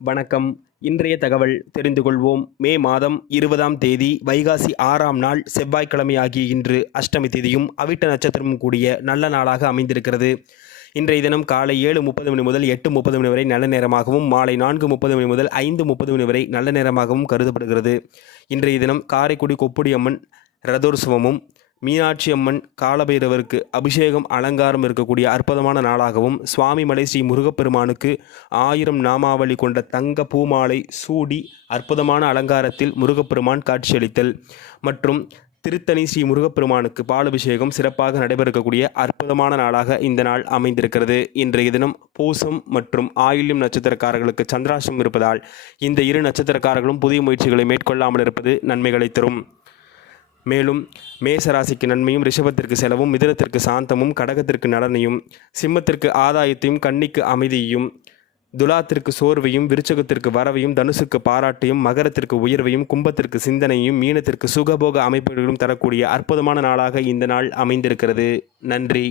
வணக்கம். இன்றைய தகவல் தெரிந்து கொள்வோம். மே மாதம் 20ஆம் தேதி வைகாசி 6ஆம் நாள் செவ்வாய்க்கிழமை ஆகிய இன்று அஷ்டமி திதியும் அவிட்ட நட்சத்திரமும் கூடிய நல்ல நாளாக அமைந்திருக்கிறது. இன்றைய தினம் காலை 7:30 மணி முதல் 8:30 மணி வரை நல்ல நேரமாகவும், மாலை 4:30 மணி முதல் 5:30 மணி வரை நல்ல நேரமாகவும் கருதப்படுகிறது. இன்றைய தினம் காரைக்குடி கொப்புடி அம்மன் ரதோற்சவமும், மீனாட்சி அம்மன் காலபைரவருக்கு அபிஷேகம் அலங்காரம் இருக்கக்கூடிய அற்புதமான நாளாகவும், சுவாமிமலை ஸ்ரீ முருகப்பெருமானுக்கு 1000 நாமாவளி கொண்ட தங்க பூமாலை சூடி அற்புதமான அலங்காரத்தில் முருகப்பெருமான் காட்சியளித்தல் மற்றும் திருத்தணி ஸ்ரீ முருகப்பெருமானுக்கு பாலபிஷேகம் சிறப்பாக நடைபெறக்கூடிய அற்புதமான நாளாக இந்த நாள் அமைந்திருக்கிறது. இன்றைய தினம் பூசம் மற்றும் ஆயில்யம் நட்சத்திரக்காரர்களுக்கு சந்திராஷ்டமம் இருப்பதால் இந்த இரு நட்சத்திரக்காரர்களும் புதிய முயற்சிகளை மேற்கொள்ளாமல் இருப்பது நன்மைகளை தரும். மேலும் மேசராசிக்கு நன்மையும், ரிஷபத்திற்கு செலவும், மிதுனத்திற்கு சாந்தமும், கடகத்திற்கு நலனையும், சிம்மத்திற்கு ஆதாயத்தையும், கன்னிக்கு அமைதியையும், துலாத்திற்கு சோர்வையும், விருச்சகத்திற்கு வரவையும், தனுசுக்கு பாராட்டையும், மகரத்திற்கு உயர்வையும், கும்பத்திற்கு சிந்தனையும், மீனத்திற்கு சுகபோக அமைப்புகளும் தரக்கூடிய அற்புதமான நாளாக இந்த நாள் அமைந்திருக்கிறது. நன்றி.